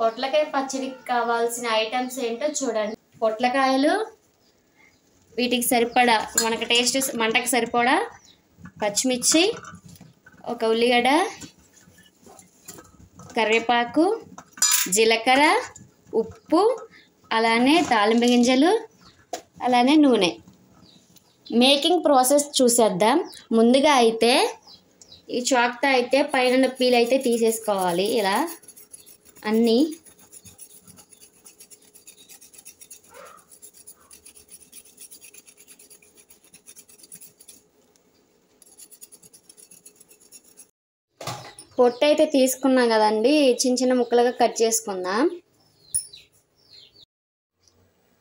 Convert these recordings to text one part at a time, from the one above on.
పొట్లకాయ పచ్చడికి కావాల్సిన ఐటమ్స్ ఏంటో చూడండి. పొట్లకాయలు, వీటికి సరిపడా మనకు టేస్ట్ మంటకు సరిపడా పచ్చిమిర్చి, ఒక ఉల్లిగడ్డ, కరివేపాకు, జీలకర్ర, ఉప్పు, అలానే తాలింపు గింజలు, అలానే నూనె. మేకింగ్ ప్రాసెస్ చూసేద్దాం. ముందుగా అయితే ఈ చాక్తో అయితే పైన పీల్ అయితే తీసేసుకోవాలి. ఇలా అన్నీ పొట్టు అయితే తీసుకున్నాం కదండి, చిన్న చిన్న ముక్కలుగా కట్ చేసుకుందాం.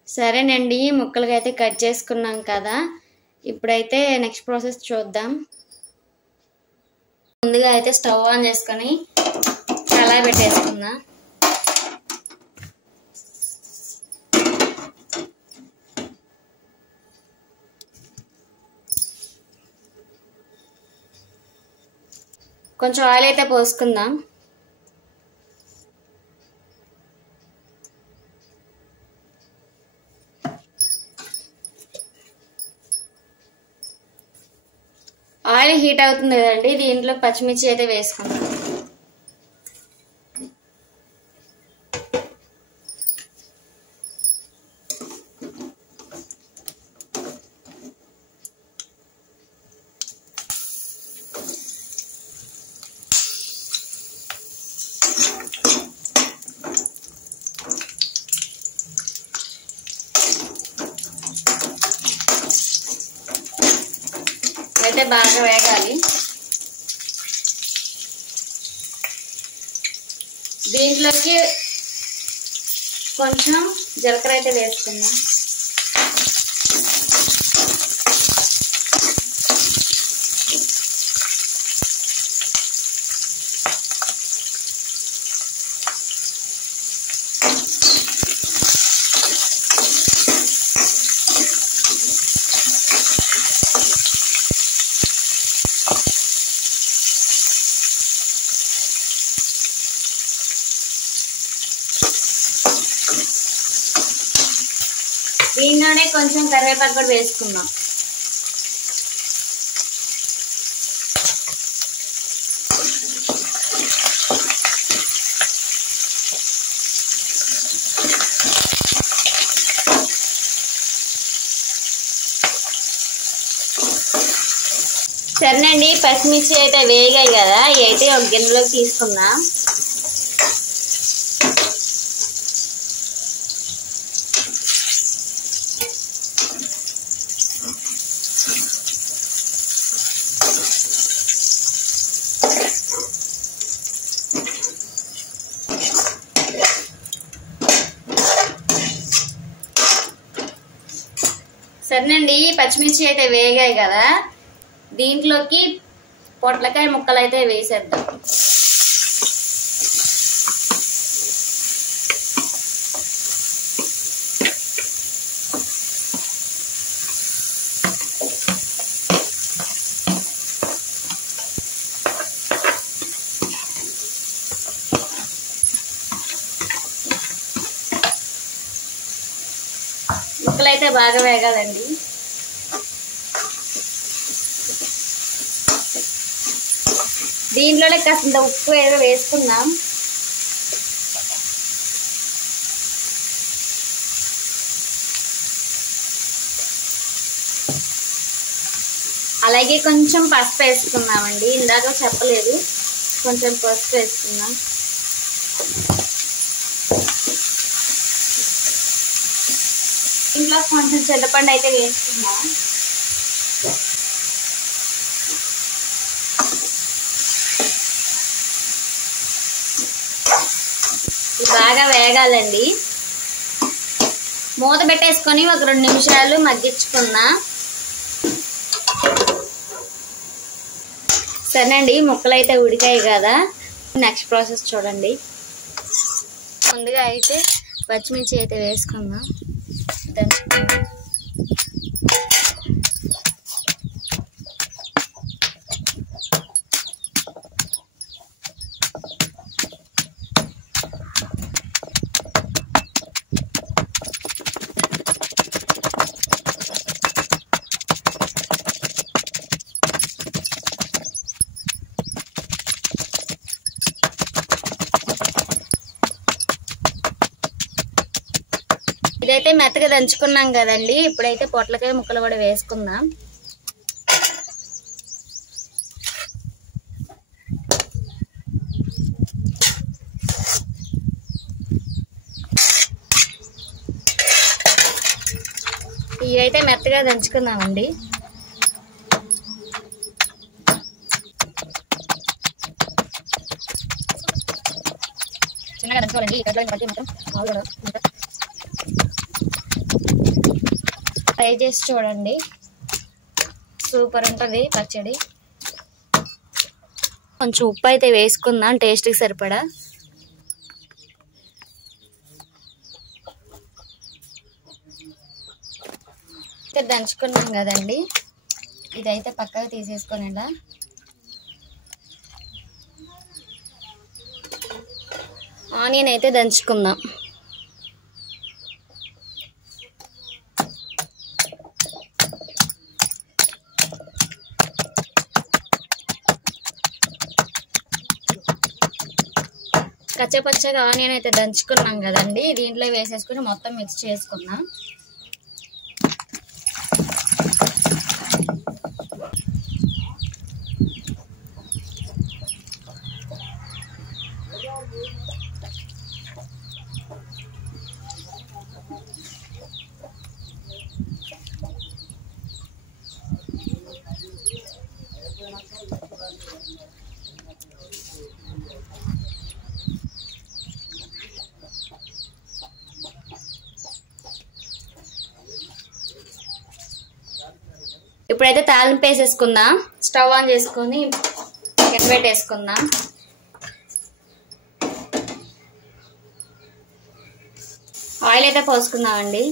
సరేనండి, ముక్కలుగా అయితే కట్ చేసుకున్నాం కదా. ఇప్పుడైతే నెక్స్ట్ ప్రాసెస్ చూద్దాం. ముందుగా అయితే స్టవ్ ఆన్ చేసుకొని కళాయి పెట్టేసుకుందాం. కొంచెం ఆయిల్ అయితే పోసుకుందాం. ఆయిల్ హీట్ అవుతుంది కదండి, దీంట్లో పచ్చిమిర్చి అయితే వేసుకుందాం. అయితే బాగా వేగాలి. దీంట్లోకి కొంచెం జీలకర్ర అయితే వేసుకుందాం. దీనిలోనే కొంచెం కరివేపాకు కూడా వేసుకుందాం. సరేనండి, పచ్చిమిర్చి అయితే వేగాయి కదా, అయితే ఒక గిన్నెలోకి తీసుకుందాం. సరేనండి, పచ్చిమిర్చి అయితే వేగాయి కదా, దీంట్లోకి పొట్లకాయ ముక్కలు అయితే వేసేద్దాం. ముక్కలు అయితే బాగా వేగాలండి. దీంట్లోనే కాస్త ఉప్పు ఏదో వేసుకుందాం. అలాగే కొంచెం పసుపు వేసుకుందామండి, ఇందాక చెప్పలేదు, కొంచెం పసుపు వేసుకుందాం. ఇంట్లో కొంచెం చింతపండు అయితే వేసుకుందాం. బాగా వేగాలండి. మూత పెట్టేసుకొని ఒక 2 నిమిషాలు మగ్గించుకుందాం. సరేనండి, ముక్కలు అయితే ఉడికాయి కదా, నెక్స్ట్ ప్రాసెస్ చూడండి. ముందుగా అయితే పచ్చిమిర్చి అయితే వేసుకుందాం. మెత్తగా దంచుకున్నాం కదండి, ఇప్పుడైతే పొట్లకాయ ముక్కలు కూడా వేసుకుందాం. ఇవైతే మెత్తగా దంచుకుందామండి. చిన్నగా దంచుకోవాలండి. ట్రై చేసి చూడండి, సూపర్ ఉంటుంది పచ్చడి. కొంచెం ఉప్పు అయితే వేసుకుందాం టేస్ట్కి సరిపడా. దంచుకున్నాం కదండి, ఇదైతే పక్కగా తీసేసుకొని ఇలా ఆనియన్ అయితే దంచుకుందాం. కచ్చపచ్చగా ఆనియన్ అయితే దంచుకున్నాం కదండి, దీంట్లో వేసేసుకుని మొత్తం మిక్స్ చేసుకుందాం. ఇప్పుడైతే తాలింపు వేసేసుకుందాం. స్టవ్ ఆన్ చేసుకొని పెట్టేసుకుందాం. ఆయిల్ అయితే పోసుకుందామండి.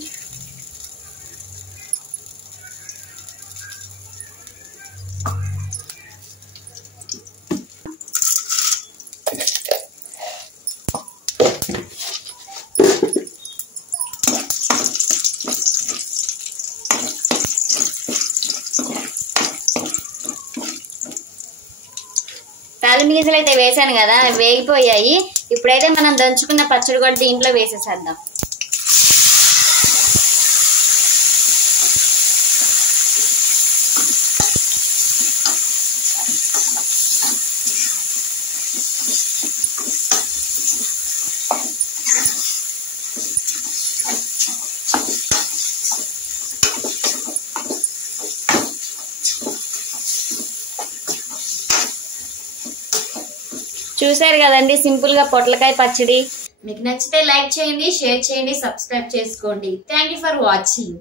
తాలింపు గింజలు అయితే వేసాను కదా, వేగిపోయాయి. ఇప్పుడైతే మనం దంచుకున్న పచ్చడి కూడా దీంట్లో వేసేసేద్దాం. చూసారు కదండి, సింపుల్ గా పొట్లకాయ పచ్చడి. మీకు నచ్చితే లైక్ చేయండి, షేర్ చేయండి, సబ్స్క్రైబ్ చేసుకోండి. Thank you for watching.